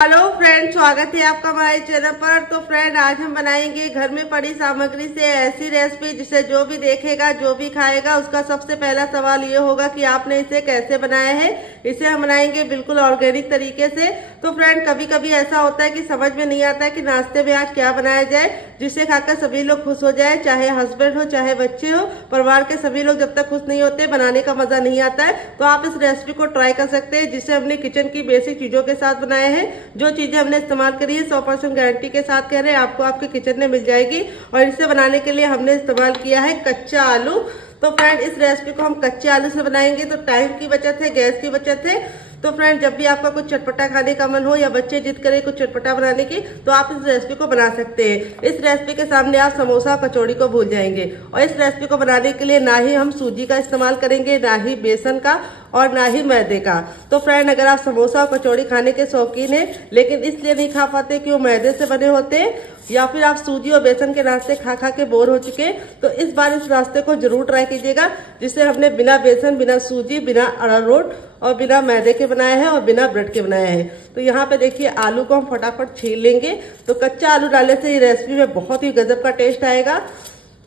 Hello friend, स्वागत है आपका हमारे चैनल पर। तो फ्रेंड, आज हम बनाएंगे घर में पड़ी सामग्री से ऐसी रेसिपी जिसे जो भी देखेगा, जो भी खाएगा, उसका सबसे पहला सवाल ये होगा कि आपने इसे कैसे बनाया है। इसे हम बनाएंगे बिल्कुल ऑर्गेनिक तरीके से। तो फ्रेंड, कभी कभी ऐसा होता है कि समझ में नहीं आता है कि नाश्ते में आज क्या बनाया जाए जिसे खाकर सभी लोग खुश हो जाए, चाहे हस्बैंड हो चाहे बच्चे हो, परिवार के सभी लोग जब तक खुश नहीं होते बनाने का मजा नहीं आता है। तो आप इस रेसिपी को ट्राई कर सकते हैं जिसे हमने किचन की बेसिक चीजों के साथ बनाया है। जो चीजें हमने इस्तेमाल करी है 100% गारंटी के साथ कह रहे हैं आपको आपके किचन में मिल जाएगी। और इसे बनाने के लिए हमने इस्तेमाल किया है कच्चा आलू। तो फ्रेंड, इस रेसिपी को हम कच्चे आलू से बनाएंगे तो टाइम की बचत है, गैस की बचत है। तो फ्रेंड, जब भी आपका कुछ चटपटा खाने का मन हो या बच्चे जिद करें कुछ चटपटा बनाने की, तो आप इस रेसिपी को बना सकते हैं। इस रेसिपी के सामने आप समोसा कचौड़ी को भूल जाएंगे। और इस रेसिपी को बनाने के लिए ना ही हम सूजी का इस्तेमाल करेंगे, ना ही बेसन का, और ना ही मैदे का। तो फ्रेंड, अगर आप समोसा और कचौड़ी खाने के शौकीन हैं लेकिन इसलिए नहीं खा पाते कि वो मैदे से बने होते हैं, या फिर आप सूजी और बेसन के नाश्ते खा खा के बोर हो चुके हैं, तो इस बार इस नाश्ते को जरूर ट्राई कीजिएगा जिसे हमने बिना बेसन, बिना सूजी, बिना अरारोट और बिना मैदे के बनाया है और बिना ब्रेड के बनाया है। तो यहाँ पे देखिए, आलू को हम फटाफट छील लेंगे। तो कच्चा आलू डालने से ये रेसिपी में बहुत ही गजब का टेस्ट आएगा।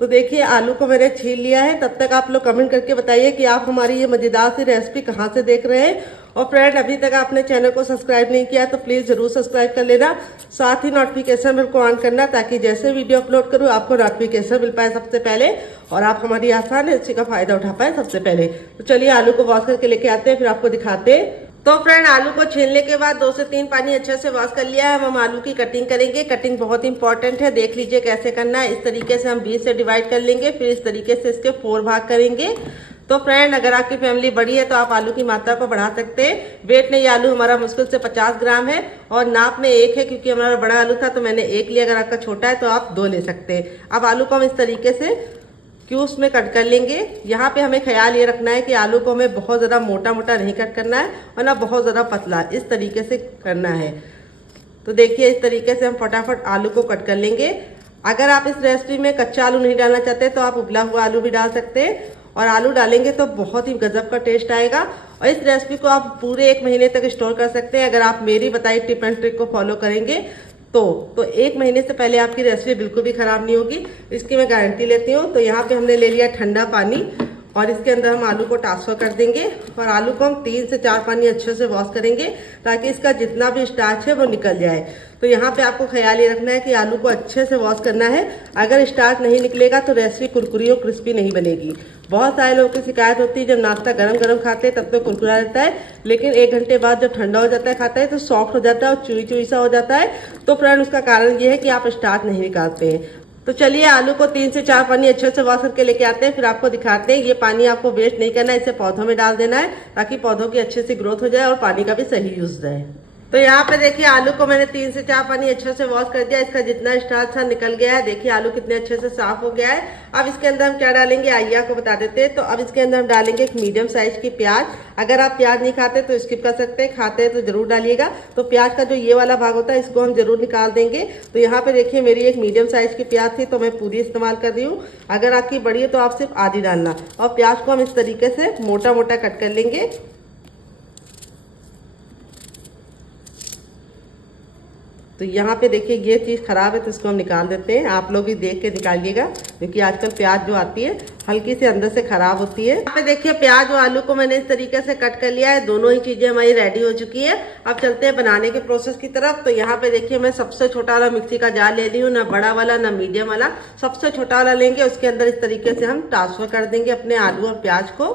तो देखिए, आलू को मैंने छील लिया है। तब तक आप लोग कमेंट करके बताइए कि आप हमारी ये मजेदार सी रेसिपी कहाँ से देख रहे हैं। और फ्रेंड, अभी तक आपने चैनल को सब्सक्राइब नहीं किया तो प्लीज जरूर सब्सक्राइब कर लेना। साथ ही नोटिफिकेशन बेल को ऑन करना ताकि जैसे वीडियो अपलोड करूँ आपको नोटिफिकेशन मिल पाए सबसे पहले, और आप हमारी आसान रेसिपी का फायदा उठा पाए सबसे पहले। तो चलिए, आलू को वॉश करके लेके आते हैं, फिर आपको दिखाते हैं। तो फ्रेंड, आलू को छीलने के बाद 2 से 3 पानी अच्छे से वॉश कर लिया है। हम आलू की कटिंग करेंगे। कटिंग बहुत इंपॉर्टेंट है, देख लीजिए कैसे करना है। इस तरीके से हम 20 से डिवाइड कर लेंगे, फिर इस तरीके से इसके 4 भाग करेंगे। तो फ्रेंड, अगर आपकी फैमिली बड़ी है तो आप आलू की मात्रा को बढ़ा सकते हैं। वेट नहीं, आलू हमारा मुश्किल से 50 ग्राम है और नाप में 1 है क्योंकि हमारा बड़ा आलू था तो मैंने 1 लिया। अगर आपका छोटा है तो आप 2 ले सकते हैं। अब आलू को हम इस तरीके से क्यूब्स में कट कर लेंगे। यहाँ पे हमें ख्याल ये रखना है कि आलू को हमें बहुत ज़्यादा मोटा मोटा नहीं कट करना है और ना बहुत ज़्यादा पतला, इस तरीके से करना है। तो देखिए, इस तरीके से हम फटाफट आलू को कट कर लेंगे। अगर आप इस रेसिपी में कच्चा आलू नहीं डालना चाहते तो आप उबला हुआ आलू भी डाल सकते हैं, और आलू डालेंगे तो बहुत ही गजब का टेस्ट आएगा। और इस रेसिपी को आप पूरे 1 महीने तक स्टोर कर सकते हैं अगर आप मेरी बताई टिप एंड ट्रिक को फॉलो करेंगे तो 1 महीने से पहले आपकी रेसिपी बिल्कुल भी खराब नहीं होगी, इसकी मैं गारंटी लेती हूँ। तो यहाँ पे हमने ले लिया ठंडा पानी और इसके अंदर हम आलू को ट्रांसफर कर देंगे। और आलू को हम 3 से 4 पानी अच्छे से वॉश करेंगे ताकि इसका जितना भी स्टार्च है वो निकल जाए। तो यहाँ पे आपको ख्याल ये रखना है कि आलू को अच्छे से वॉश करना है। अगर स्टार्च नहीं निकलेगा तो रेसिपी कुरकुरी और क्रिस्पी नहीं बनेगी। बहुत सारे लोगों की शिकायत होती है जब नाश्ता गरम गरम खाते हैं तब तो कुरकुरा रहता है, लेकिन 1 घंटे बाद जब ठंडा हो जाता है खाता है तो सॉफ्ट हो जाता है और चुई चुई सा हो जाता है। तो फ्रेंड, उसका कारण ये है कि आप स्टार्च नहीं निकालते हैं। तो चलिए, आलू को 3 से 4 पानी अच्छे से वॉश करके लेके आते हैं, फिर आपको दिखाते हैं। ये पानी आपको वेस्ट नहीं करना है, इसे पौधों में डाल देना है ताकि पौधों की अच्छे से ग्रोथ हो जाए और पानी का भी सही यूज जाए। तो यहाँ पे देखिए, आलू को मैंने 3 से 4 पानी अच्छे से वॉश कर दिया। इसका जितना स्टार्च था निकल गया है। देखिए, आलू कितने अच्छे से साफ हो गया है। अब इसके अंदर हम क्या डालेंगे आइए आपको बता देते हैं। तो अब इसके अंदर हम डालेंगे एक मीडियम साइज की प्याज। अगर आप प्याज नहीं खाते तो स्किप कर सकते हैं, खाते हैं तो जरूर डालिएगा। तो प्याज का जो ये वाला भाग होता है इसको हम जरूर निकाल देंगे। तो यहाँ पे देखिए, मेरी एक मीडियम साइज की प्याज थी तो मैं पूरी इस्तेमाल कर रही हूँ। अगर आपकी बड़ी है तो आप सिर्फ आधी डालना। और प्याज को हम इस तरीके से मोटा मोटा कट कर लेंगे। तो यहाँ पे देखिए, ये चीज़ खराब है तो इसको हम निकाल देते हैं। आप लोग भी देख के निकालिएगा क्योंकि आजकल प्याज जो आती है हल्की से अंदर से खराब होती है। यहाँ पे देखिए, प्याज और आलू को मैंने इस तरीके से कट कर लिया है। दोनों ही चीजें हमारी रेडी हो चुकी है। अब चलते हैं बनाने के प्रोसेस की तरफ। तो यहाँ पे देखिए, मैं सबसे छोटा वाला मिक्सी का जार ले ली हूँ, ना बड़ा वाला ना मीडियम वाला, सबसे छोटा वाला लेंगे। उसके अंदर इस तरीके से हम ट्रांसफर कर देंगे अपने आलू और प्याज को।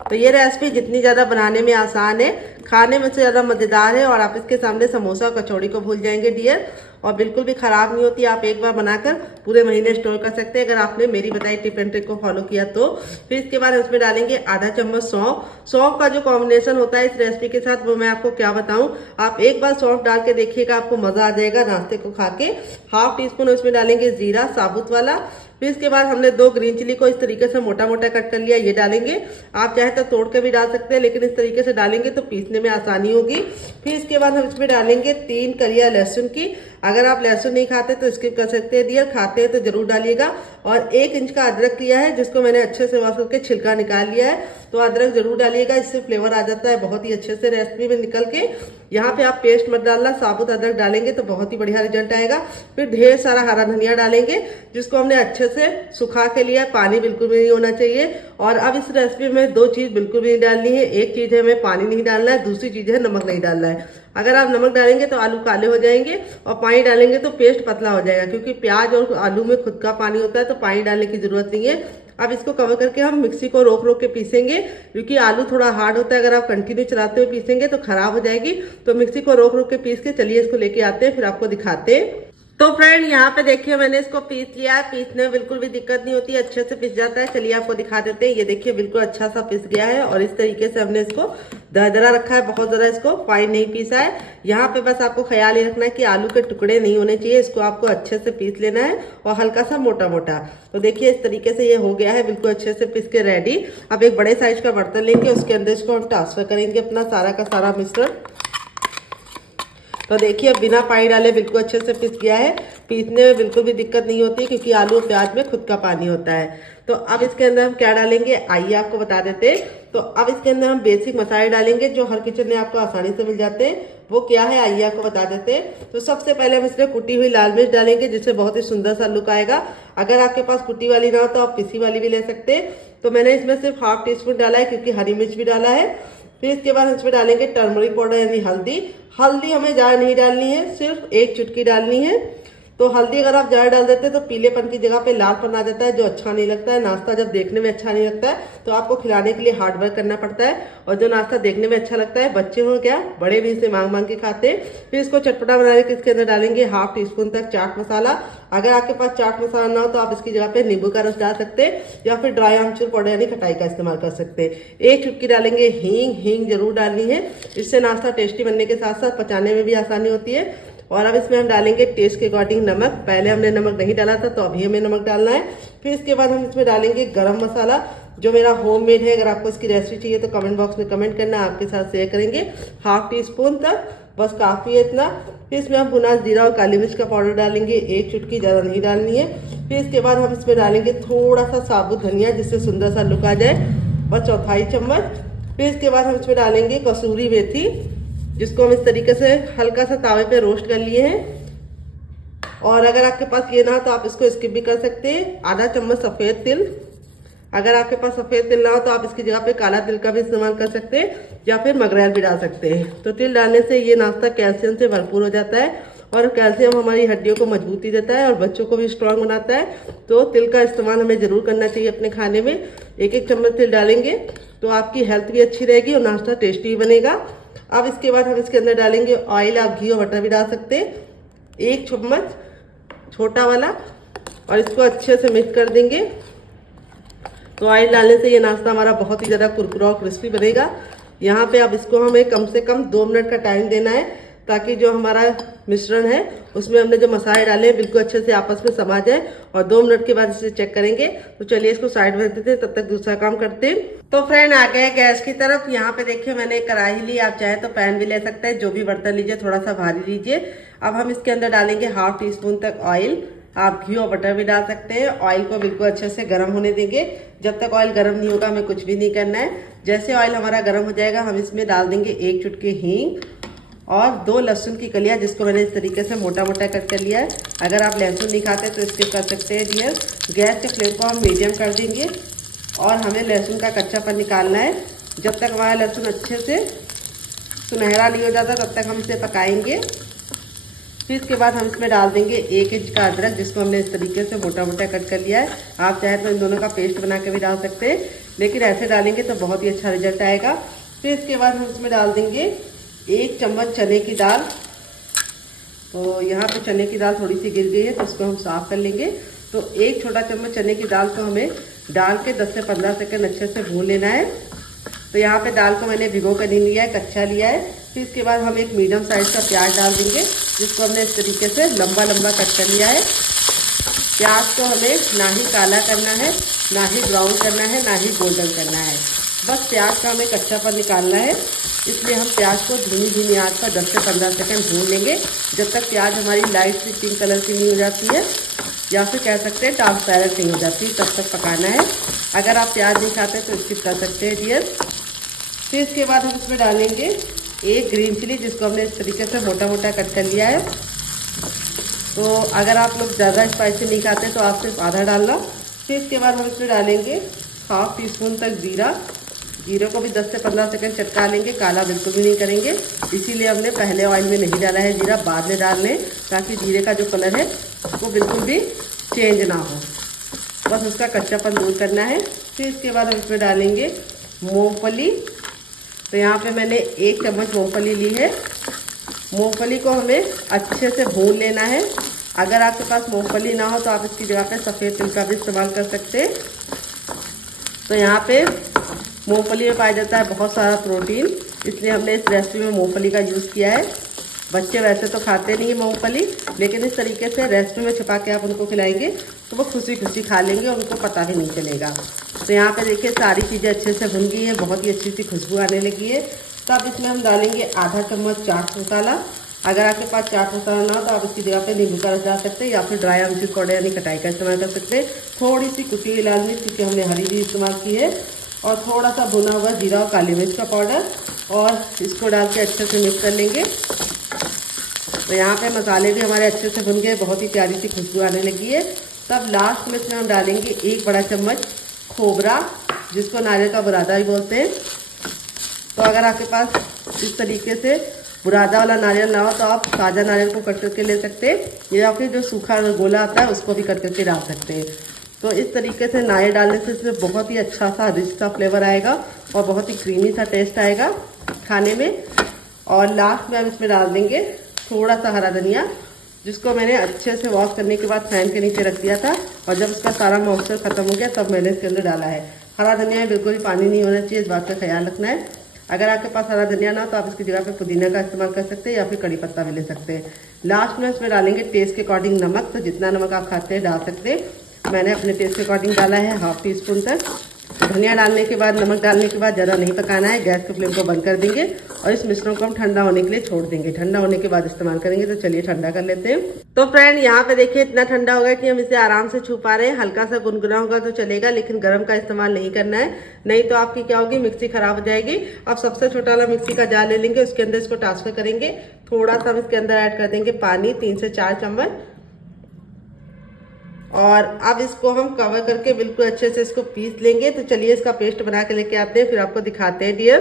तो ये रेसिपी जितनी ज़्यादा बनाने में आसान है, खाने में से ज़्यादा मज़ेदार है, और आप इसके सामने समोसा और कचौड़ी को भूल जाएंगे डियर। और बिल्कुल भी ख़राब नहीं होती। आप एक बार बनाकर पूरे महीने स्टोर कर सकते हैं अगर आपने मेरी बताई टिप एंड ट्रिक को फॉलो किया तो। फिर इसके बाद हम इसमें डालेंगे आधा चम्मच सौंफ। सौंफ का जो कॉम्बिनेशन होता है इस रेसिपी के साथ वो मैं आपको क्या बताऊं। आप एक बार सौंफ डाल के देखिएगा, आपको मज़ा आ जाएगा नाश्ते को खा के। 1/2 टीस्पून इसमें डालेंगे जीरा साबुत वाला। फिर इसके बाद हमने 2 ग्रीन चिली को इस तरीके से मोटा मोटा कट कर लिया, ये डालेंगे। आप चाहे तो तोड़ के भी डाल सकते हैं, लेकिन इस तरीके से डालेंगे तो पीसने में आसानी होगी। फिर इसके बाद हम इसमें डालेंगे 3 कलियां लहसुन की। अगर आप लहसुन नहीं खाते तो स्किप कर सकते हैं डियर, खाते हैं तो जरूर डालिएगा। और 1 इंच का अदरक लिया है जिसको मैंने अच्छे से वॉश करके छिलका निकाल लिया है। तो अदरक जरूर डालिएगा, इससे फ्लेवर आ जाता है बहुत ही अच्छे से रेसिपी में निकल के। यहाँ पे आप पेस्ट मत डालना, साबुत अदरक डालेंगे तो बहुत ही बढ़िया रिजल्ट आएगा। फिर ढेर सारा हरा धनिया डालेंगे जिसको हमने अच्छे से सुखा के लिया, पानी बिल्कुल भी नहीं होना चाहिए। और अब इस रेसिपी में दो चीज बिल्कुल भी नहीं डालनी है। एक चीज है हमें पानी नहीं डालना है, दूसरी चीज है नमक नहीं डालना है। अगर आप नमक डालेंगे तो आलू काले हो जाएंगे और पानी डालेंगे तो पेस्ट पतला हो जाएगा, क्योंकि प्याज और आलू में खुद का पानी होता है तो पानी डालने की जरूरत नहीं है। अब इसको कवर करके हम मिक्सी को रोक रोक के पीसेंगे, क्योंकि आलू थोड़ा हार्ड होता है, अगर आप कंटिन्यू चलाते हुए पीसेंगे तो खराब हो जाएगी। तो मिक्सी को रोक रोक के पीस के चलिए इसको लेके आते हैं, फिर आपको दिखाते हैं। तो फ्रेंड यहाँ पे देखिए मैंने इसको पीस लिया है। पीसने में बिल्कुल भी दिक्कत नहीं होती, अच्छे से पिस जाता है। चलिए आपको दिखा देते हैं। ये देखिए बिल्कुल अच्छा सा पिस गया है और इस तरीके से हमने इसको दरदरा रखा है, बहुत ज्यादा इसको फाइन नहीं पीसा है। यहाँ पे बस आपको ख्याल ये रखना है कि आलू के टुकड़े नहीं होने चाहिए, इसको आपको अच्छे से पीस लेना है और हल्का सा मोटा मोटा। तो देखिए इस तरीके से ये हो गया है, बिल्कुल अच्छे से पीस के रेडी। अब एक बड़े साइज का बर्तन लेंगे, उसके अंदर इसको हम ट्रांसफर करेंगे अपना सारा का सारा मिश्रण। तो देखिए बिना पानी डाले बिल्कुल अच्छे से पिस गया है। पीसने में बिल्कुल भी दिक्कत नहीं होती, क्योंकि आलू और प्याज में खुद का पानी होता है। तो अब इसके अंदर हम क्या डालेंगे आइए आपको बता देते हैं। तो अब इसके अंदर हम बेसिक मसाले डालेंगे जो हर किचन में आपको आसानी से मिल जाते हैं। वो क्या है आइए आपको बता देते हैं। तो सबसे पहले हम इसमें कुटी हुई लाल मिर्च डालेंगे, जिससे बहुत ही सुंदर सा लुक आएगा। अगर आपके पास कुटी वाली ना हो तो आप पिसी वाली भी ले सकते हैं। तो मैंने इसमें सिर्फ हाफ टी स्पून डाला है, क्योंकि हरी मिर्च भी डाला है। फिर इसके बाद हम इसमें डालेंगे टर्मरिक पाउडर यानी हल्दी। हल्दी हमें ज्यादा नहीं डालनी है, सिर्फ एक चुटकी डालनी है। तो हल्दी अगर आप ज्यादा डाल देते हैं तो पीलेपन की जगह पे लालपन आ जाता है, जो अच्छा नहीं लगता है। नाश्ता जब देखने में अच्छा नहीं लगता है तो आपको खिलाने के लिए हार्ड वर्क करना पड़ता है, और जो नाश्ता देखने में अच्छा लगता है बच्चे हो क्या बड़े भी इसे मांग मांग के खाते हैं। फिर इसको चटपटा बनाने के इसके अंदर डालेंगे हाफ टी स्पून तक चाट मसाला। अगर आपके पास चाट मसाला ना हो तो आप इसकी जगह पे नींबू का रस डाल सकते हैं, या फिर ड्राई आमचूर पाउडर यानी खटाई का इस्तेमाल कर सकते हैं। एक चुटकी डालेंगे हींग। हींग जरूर डालनी है, इससे नाश्ता टेस्टी बनने के साथ साथ पचाने में भी आसानी होती है। और अब इसमें हम डालेंगे टेस्ट के अकॉर्डिंग नमक। पहले हमने नमक नहीं डाला था तो अभी हमें नमक डालना है। फिर इसके बाद हम इसमें डालेंगे गरम मसाला, जो मेरा होममेड है। अगर आपको इसकी रेसिपी चाहिए तो कमेंट बॉक्स में कमेंट करना, आपके साथ शेयर करेंगे। हाफ टी स्पून तक, बस काफी है इतना। फिर इसमें हम भुना जीरा और काली मिर्च का पाउडर डालेंगे, एक चुटकी, ज्यादा नहीं डालनी है। फिर इसके बाद हम इसमें डालेंगे थोड़ा सा साबुत धनिया, जिससे सुंदर सा लुक आ जाए, बस चौथाई चम्मच। फिर इसके बाद हम इसमें डालेंगे कसूरी मेथी, जिसको हम इस तरीके से हल्का सा तावे पे रोस्ट कर लिए हैं। और अगर आपके पास ये ना हो तो आप इसको स्किप भी कर सकते हैं। आधा चम्मच सफेद तिल। अगर आपके पास सफेद तिल ना हो तो आप इसकी जगह पे काला तिल का भी इस्तेमाल कर सकते हैं, या फिर मगरैल भी डाल सकते हैं। तो तिल डालने से ये नाश्ता कैल्शियम से भरपूर हो जाता है, और कैल्शियम हमारी हड्डियों को मजबूती देता है और बच्चों को भी स्ट्रांग बनाता है। तो तिल का इस्तेमाल हमें जरूर करना चाहिए अपने खाने में। एक एक चम्मच तिल डालेंगे तो आपकी हेल्थ भी अच्छी रहेगी और नाश्ता टेस्टी बनेगा। अब इसके बाद हम इसके अंदर डालेंगे ऑयल। आप घी और बटर भी डाल सकते हैं, एक चम्मच छोटा वाला, और इसको अच्छे से मिक्स कर देंगे। तो ऑयल डालने से ये नाश्ता हमारा बहुत ही ज़्यादा कुरकुरा और क्रिस्पी बनेगा। यहाँ पे अब इसको हमें कम से कम 2 मिनट का टाइम देना है, ताकि जो हमारा मिश्रण है उसमें हमने जो मसाले डाले हैं बिल्कुल अच्छे से आपस में समा जाए। और 2 मिनट के बाद इसे चेक करेंगे। तो चलिए इसको साइड में रखते थे, तब तक दूसरा काम करते हैं। तो फ्रेंड आ गए गैस की तरफ। यहाँ पे देखिए मैंने कढ़ाई ली, आप चाहे तो पैन भी ले सकते हैं, जो भी बर्तन लीजिए थोड़ा सा भारी लीजिए। अब हम इसके अंदर डालेंगे हाफ टी स्पून तक ऑयल। आप घी और बटर भी डाल सकते हैं। ऑयल को बिल्कुल अच्छे से गर्म होने देंगे। जब तक ऑयल गर्म नहीं होगा हमें कुछ भी नहीं करना है। जैसे ऑयल हमारा गर्म हो जाएगा हम इसमें डाल देंगे एक चुटकी हींग और 2 लहसुन की कलियां, जिसको मैंने इस तरीके से मोटा मोटा कट कर लिया है। अगर आप लहसुन नहीं खाते तो स्किप कर सकते हैं डियर। गैस के फ्लेम को हम मीडियम कर देंगे और हमें लहसुन का कच्चापन निकालना है। जब तक हमारा लहसुन अच्छे से सुनहरा नहीं हो जाता तब तक हम इसे पकाएंगे। फिर इसके बाद हम इसमें डाल देंगे 1 इंच का अदरक, जिसको हमने इस तरीके से मोटा मोटा कट कर लिया है। आप चाहे तो इन दोनों का पेस्ट बना के भी डाल सकते हैं, लेकिन ऐसे डालेंगे तो बहुत ही अच्छा रिजल्ट आएगा। फिर इसके बाद हम इसमें डाल देंगे 1 चम्मच चने की दाल। तो यहाँ पे चने की दाल थोड़ी सी गिर गई है, तो इसको हम साफ कर लेंगे। तो 1 छोटा चम्मच चने की दाल को हमें डाल के 10 से 15 सेकंड अच्छे से भून लेना है। तो यहाँ पे दाल को मैंने भिगो कर नहीं लिया है, कच्चा लिया है। फिर इसके बाद हम एक मीडियम साइज का प्याज डाल देंगे, जिसको हमने इस तरीके से लंबा लंबा कट कर लिया है। प्याज को हमें ना ही काला करना है, ना ही ब्राउन करना है, ना ही गोल्डन करना है। बस प्याज का हमें कच्चापन निकालना है। इसलिए हम प्याज को धीमी धीमी आंच पर 10 से 15 सेकंड भून लेंगे, जब तक प्याज हमारी लाइट सी पिंक कलर की नहीं हो जाती है, या फिर कह सकते हैं ट्रांसपेरेंट नहीं हो जाती, तब तक पकाना है। अगर आप प्याज नहीं खाते तो स्किप कर सकते हैं डियर। फिर इसके बाद हम इसमें डालेंगे एक ग्रीन चिली जिसको हमने इस तरीके से मोटा मोटा कट कर लिया है। तो अगर आप लोग ज़्यादा स्पाइसी नहीं खाते तो आप सिर्फ आधा डालना। फिर इसके बाद हम इसमें डालेंगे 1/2 टीस्पून तक जीरा। जीरे को भी 10 से 15 सेकंड चटका लेंगे, काला बिल्कुल भी नहीं करेंगे। इसीलिए हमने पहले ऑयल में नहीं डाला है जीरा, बाद में डाल लें ताकि जीरे का जो कलर है वो बिल्कुल भी चेंज ना हो, बस उसका कच्चापन दूर करना है। फिर इसके बाद हम इसमें डालेंगे मूंगफली। तो यहाँ पे मैंने 1 चम्मच मूंगफली ली है। मूंगफली को हमें अच्छे से भून लेना है। अगर आपके पास मूंगफली ना हो तो आप इसकी जगह पे सफ़ेद तिल का भी इस्तेमाल कर सकते हैं। तो यहाँ पे मूंगफली में पाया जाता है बहुत सारा प्रोटीन, इसलिए हमने इस रेसिपी में मूंगफली का यूज़ किया है। बच्चे वैसे तो खाते नहीं है मूंगफली, लेकिन इस तरीके से रेसिपी में छुपा के आप उनको खिलाएंगे तो वो खुशी खुशी खा लेंगे और उनको पता भी नहीं चलेगा। तो यहाँ पे देखिए सारी चीज़ें अच्छे से भुन गई है, बहुत ही अच्छी सी खुशबू आने लगी है। तो अब इसमें हम डालेंगे आधा चम्मच चाट मसाला। अगर आपके पास चाट मसाला ना हो तो आप इसकी जगह पे नींबू का रस डाल सकते हैं या फिर ड्राई आमचूर पाउडर यानी खटाई का इस्तेमाल कर सकते हैं। थोड़ी सी कुटी हुई लाल मिर्च, क्योंकि हमने हरी भी इस्तेमाल की है, और थोड़ा सा भुना हुआ जीरा और काली मिर्च का पाउडर, और इसको डाल के अच्छे से मिक्स कर लेंगे। तो यहाँ पे मसाले भी हमारे अच्छे से भुन गए, बहुत ही प्यारी सी खुशबू आने लगी है। तब लास्ट में इसमें हम डालेंगे 1 बड़ा चम्मच खोबरा, जिसको नारियल का बुरादा भी बोलते हैं। तो अगर आपके पास इस तरीके से बुरादा वाला नारियल ना हो तो आप ताज़ा नारियल को कट करके ले सकते हैं, या फिर जो सूखा गोला आता है उसको भी कट करके डाल सकते हैं। तो इस तरीके से नारियल डालने से इसमें बहुत ही अच्छा सा रिच सा फ्लेवर आएगा और बहुत ही क्रीमी सा टेस्ट आएगा खाने में। और लास्ट में हम इसमें डाल देंगे थोड़ा सा हरा धनिया, जिसको मैंने अच्छे से वॉश करने के बाद फैन के नीचे रख दिया था, और जब उसका सारा मॉइस्चर खत्म हो गया तब मैंने इसके अंदर डाला है। हरा धनिया में बिल्कुल भी पानी नहीं होना चाहिए, इस बात का ख्याल रखना है। अगर आपके पास हरा धनिया ना हो तो आप इसकी जगह पे पुदीना का इस्तेमाल कर सकते हैं या फिर कड़ी पत्ता भी ले सकते हैं। लास्ट में इसमें डालेंगे टेस्ट के अकॉर्डिंग नमक। तो जितना नमक आप खाते हैं डाल सकते हैं। मैंने अपने टेस्ट के अकॉर्डिंग डाला है 1/2 टीस्पून तक। धनिया डालने के बाद, नमक डालने के बाद ज़्यादा नहीं पकाना है, गैस के फ्लेम को बंद कर देंगे और इस मिश्रण को हम ठंडा होने के लिए छोड़ देंगे। ठंडा होने के बाद इस्तेमाल करेंगे। तो चलिए ठंडा कर लेते हैं। तो फ्रेंड यहाँ पे देखिए इतना ठंडा होगा कि हम इसे आराम से छू पा रहे हैं। हल्का सा गुनगुना होगा तो चलेगा, लेकिन गर्म का इस्तेमाल नहीं करना है, नहीं तो आपकी क्या होगी, मिक्सी खराब हो जाएगी। अब सबसे छोटा वाला मिक्सी का जार ले लेंगे, उसके अंदर इसको ट्रांसफर करेंगे। थोड़ा सा हम इसके अंदर ऐड कर देंगे पानी, 3 से 4 चम्मच, और अब इसको हम कवर करके बिल्कुल अच्छे से इसको पीस लेंगे। तो चलिए इसका पेस्ट बना के लेके आते हैं, फिर आपको दिखाते हैं डियर।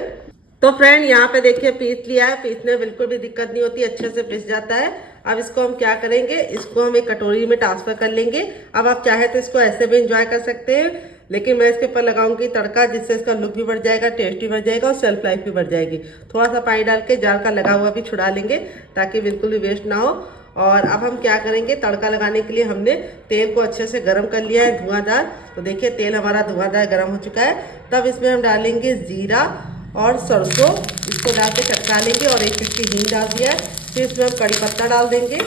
तो फ्रेंड यहाँ पे देखिए पीस लिया है, पीसने में बिल्कुल भी दिक्कत नहीं होती, अच्छे से पीस जाता है। अब इसको हम क्या करेंगे, इसको हम एक कटोरी में ट्रांसफर कर लेंगे। अब आप चाहे तो इसको ऐसे भी एंजॉय कर सकते हैं, लेकिन मैं इसके ऊपर लगाऊंगी तड़का, जिससे इसका लुक भी बढ़ जाएगा, टेस्ट भी बढ़ जाएगा और सेल्फ लाइफ भी बढ़ जाएगी। थोड़ा सा पानी डाल के जार का लगा हुआ भी छुड़ा लेंगे ताकि बिल्कुल भी वेस्ट ना हो। और अब हम क्या करेंगे, तड़का लगाने के लिए हमने तेल को अच्छे से गर्म कर लिया है, धुआंधार। तो देखिए तेल हमारा धुआंधार गर्म हो चुका है। तब इसमें हम डालेंगे जीरा और सरसों, इसको डाल के चटका लेंगे, और 1 चिटकी हींग डाल दिया है। फिर इसमें हम कड़ी पत्ता डाल देंगे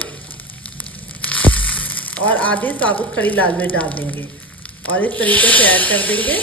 और आधी साबुत खड़ी लाल मिर्च डाल देंगे और इस तरीके से ऐड कर देंगे।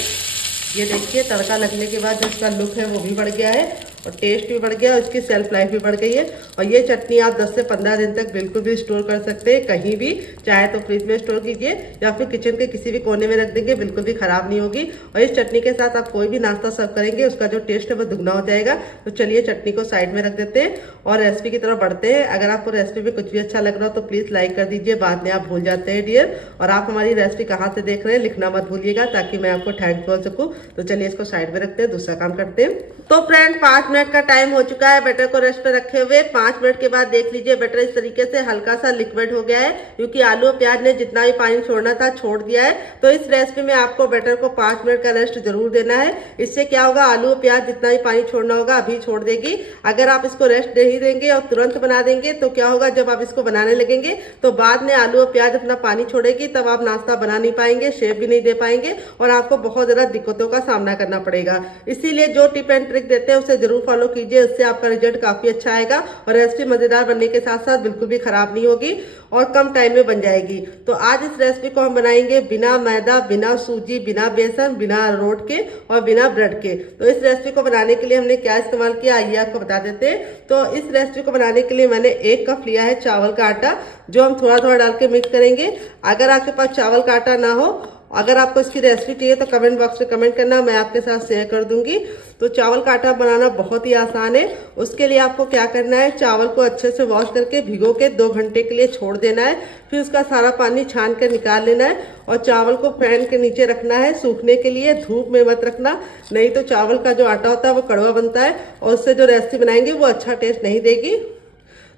ये देखिए तड़का लगने के बाद जो इसका लुक है वो भी बढ़ गया है और टेस्ट भी बढ़ गया और इसकी सेल्फ लाइफ भी बढ़ गई है। और ये चटनी आप 10 से 15 दिन तक बिल्कुल भी स्टोर कर सकते हैं कहीं भी, चाहे तो फ्रिज में स्टोर कीजिए या फिर किचन के किसी भी कोने में रख देंगे, बिल्कुल भी खराब नहीं होगी। और इस चटनी के साथ आप कोई भी नाश्ता सर्व करेंगे उसका जो टेस्ट है वो दुगना हो जाएगा। तो चलिए चटनी को साइड में रख देते हैं और रेसिपी की तरफ बढ़ते हैं। अगर आपको रेसिपी में कुछ भी अच्छा लग रहा हो तो प्लीज़ लाइक कर दीजिए, बाद में आप भूल जाते हैं डियर। और आप हमारी रेसिपी कहाँ से देख रहे हैं लिखना मत भूलिएगा ताकि मैं आपको थैंक बोल सकूँ। तो चलिए इसको साइड में रखते हैं, दूसरा काम करते हैं। तो फ्रेंड 5 मिनट का टाइम हो चुका है बैटर को रेस्ट पे रखे हुए। 5 मिनट के बाद देख लीजिए बैटर इस तरीके से हल्का सा लिक्विड हो गया है, क्योंकि आलू और प्याज ने जितना भी पानी छोड़ना था छोड़ दिया है। तो इस रेसिपी में आपको बैटर को 5 मिनट का रेस्ट जरूर देना है। इससे क्या होगा, आलू और प्याज जितना भी पानी छोड़ना होगा अभी छोड़ देगी। अगर आप इसको रेस्ट नहीं देंगे और तुरंत बना देंगे तो क्या होगा, जब आप इसको बनाने लगेंगे तो बाद में आलू और प्याज अपना पानी छोड़ेगी, तब आप नाश्ता बना नहीं पाएंगे, शेप भी नहीं दे पाएंगे और आपको बहुत ज्यादा दिक्कतों का सामना करना पड़ेगा। इसीलिए जो टिप एंड ट्रिक देते हैं उसे जरूर फॉलो कीजिए, इससे आपका रिजल्ट काफी अच्छा आएगा और रेसिपी मजेदार बनने के साथ साथ बिल्कुल भी खराब नहीं होगी और कम टाइम में बन जाएगी। तो आज इस रेसिपी को हम बनाएंगे बिना मैदा, बिना सूजी, बिना बेसन, बिना रोट के और बिना ब्रेड के। तो इस रेसिपी को बनाने के लिए हमने क्या इस्तेमाल किया आइए आपको बता देते हैं। तो इस रेसिपी को बनाने के लिए मैंने 1 कप लिया है चावल का आटा, जो हम थोड़ा थोड़ा डाल के मिक्स करेंगे। अगर आपके पास चावल का आटा ना हो अगर आपको इसकी रेसिपी चाहिए तो कमेंट बॉक्स में कमेंट करना, मैं आपके साथ शेयर कर दूंगी। तो चावल का आटा बनाना बहुत ही आसान है। उसके लिए आपको क्या करना है, चावल को अच्छे से वॉश करके भिगो के 2 घंटे के लिए छोड़ देना है। फिर उसका सारा पानी छान कर निकाल लेना है और चावल को फैन के नीचे रखना है सूखने के लिए। धूप में मत रखना, नहीं तो चावल का जो आटा होता है वो कड़वा बनता है और उससे जो रेसिपी बनाएंगे वो अच्छा टेस्ट नहीं देगी।